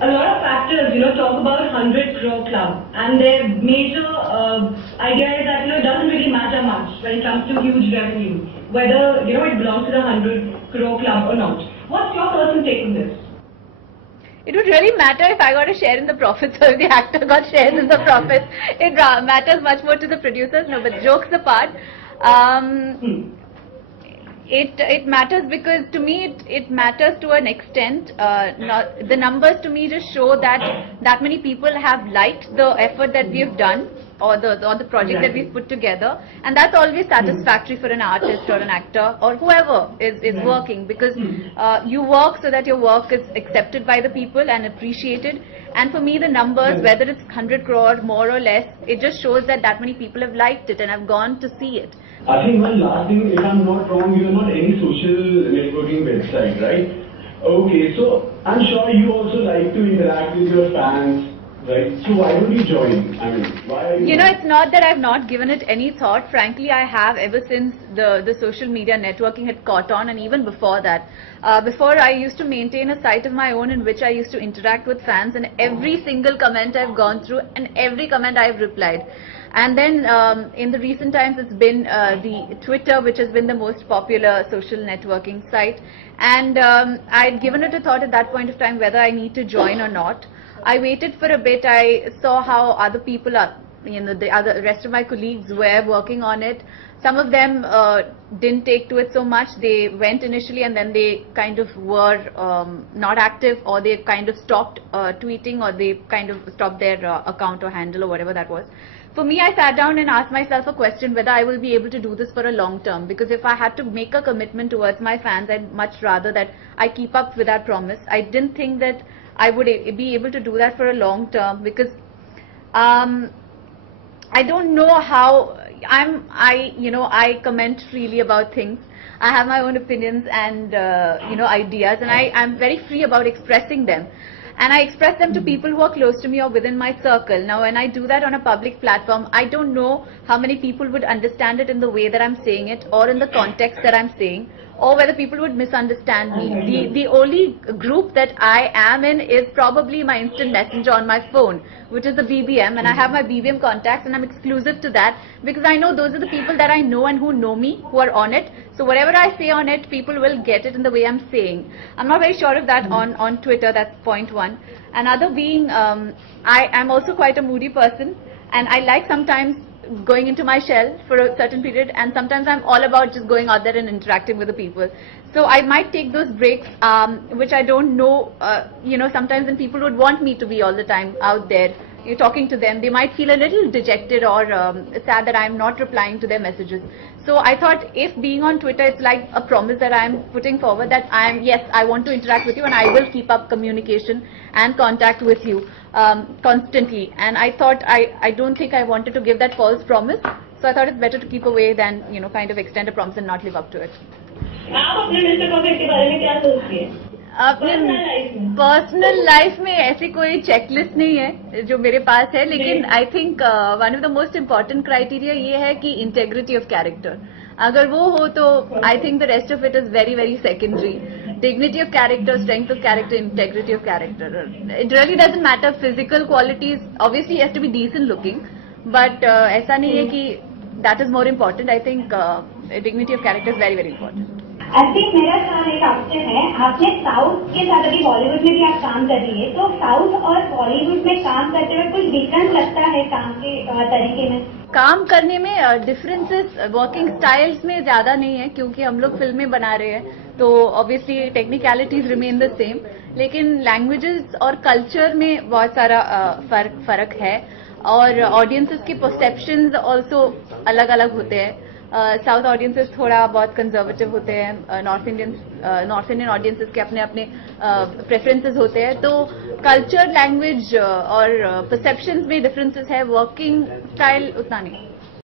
a lot of actors, talk about 100 crore club, and their major idea is that, it doesn't really matter much when it comes to huge revenue, whether, it belongs to the 100 crore club or not. What's your personal take on this? It would really matter if I got a share in the profits or if the actor got shares in the profits. It matters much more to the producers. No, but jokes apart, it matters because to me it matters to an extent. The numbers to me just show that many people have liked the effort that we have done, or the project that we've put together, and that's always satisfactory for an artist or an actor or whoever is working, because you work so that your work is accepted by the people and appreciated. And for me, the numbers, whether it's 100 crore more or less, it just shows that many people have liked it and have gone to see it. I think one last thing, if I'm not wrong, you're not any social networking website, right? Okay, so I'm sure you also like to interact with your fans. Right. So why don't you join? I mean, why? It's not that I've not given it any thought. Frankly, I have, ever since the social media networking had caught on, and even before that. Before, I used to maintain a site of my own in which I used to interact with fans, and every single comment I've gone through and every comment I've replied. And then in the recent times, it's been the Twitter, which has been the most popular social networking site. And I'd given it a thought at that point of time whether I need to join or not. I waited for a bit. I saw how other people are, the rest of my colleagues were working on it. Some of them didn't take to it so much. They went initially and then they kind of were not active, or they kind of stopped tweeting, or they kind of stopped their account or handle or whatever that was. For me, I sat down and asked myself a question whether I will be able to do this for a long term, because if I had to make a commitment towards my fans, I'd much rather that I keep up with that promise. I didn't think that I would be able to do that for a long term, because I don't know how I comment freely about things. I have my own opinions and ideas, and I'm very free about expressing them. And I express them to people who are close to me or within my circle. Now, when I do that on a public platform, I don't know how many people would understand it in the way that I'm saying it, or in the context that I'm saying, or whether people would misunderstand me. The only group that I am in is probably my instant messenger on my phone, which is the BBM, and I have my BBM contacts, and I'm exclusive to that because I know those are the people that I know and who know me, who are on it. So whatever I say on it, people will get it in the way I'm saying. I'm not very sure of that on Twitter. That's point one. Another being, I am also quite a moody person, and I like sometimes going into my shell for a certain period, and sometimes I'm all about just going out there and interacting with the people. So I might take those breaks, which I don't know, sometimes when people would want me to be all the time out there, talking to them, they might feel a little dejected or sad that I'm not replying to their messages. So I thought, if being on Twitter, it's like a promise that I'm putting forward, that yes, I want to interact with you and I will keep up communication and contact with you constantly. And I thought, I don't think I wanted to give that false promise. So I thought it's better to keep away than, kind of extend a promise and not live up to it. अपने personal life में ऐसी कोई checklist नहीं है जो मेरे पास है, लेकिन I think one of the most important criteria ये है कि इंटेग्रिटी ऑफ कैरेक्टर. अगर वो हो तो I think the rest of it is very very secondary. Dignity of character, strength of character, integrity of character. It really doesn't matter physical qualities. Obviously has to be decent looking, but ऐसा नहीं है कि that is more important. I think dignity of character is very very important. Arpit, मेरा सवाल एक आपसे है. आपने साउथ के साथ अभी बॉलीवुड में भी आप काम कर रही है, तो साउथ और बॉलीवुड में काम करते हुए कुछ डिफरेंस लगता है काम के तरीके में? काम करने में डिफरेंसेस वर्किंग स्टाइल्स में ज्यादा नहीं है, क्योंकि हम लोग फिल्में बना रहे हैं, तो obviously technicalities remain the same. लेकिन लैंग्वेजेस और कल्चर में बहुत सारा फर्क है, और ऑडियंसेस के परसेप्शंस ऑल्सो अलग अलग होते हैं. साउथ ऑडियंसेस थोड़ा बहुत कंजर्वेटिव होते हैं, नॉर्थ इंडियन ऑडियंसेस के अपने अपने प्रेफरेंसेस होते हैं. तो कल्चर, लैंग्वेज और परसेप्शंस में डिफरेंसेस है. वर्किंग स्टाइल उतना नहीं.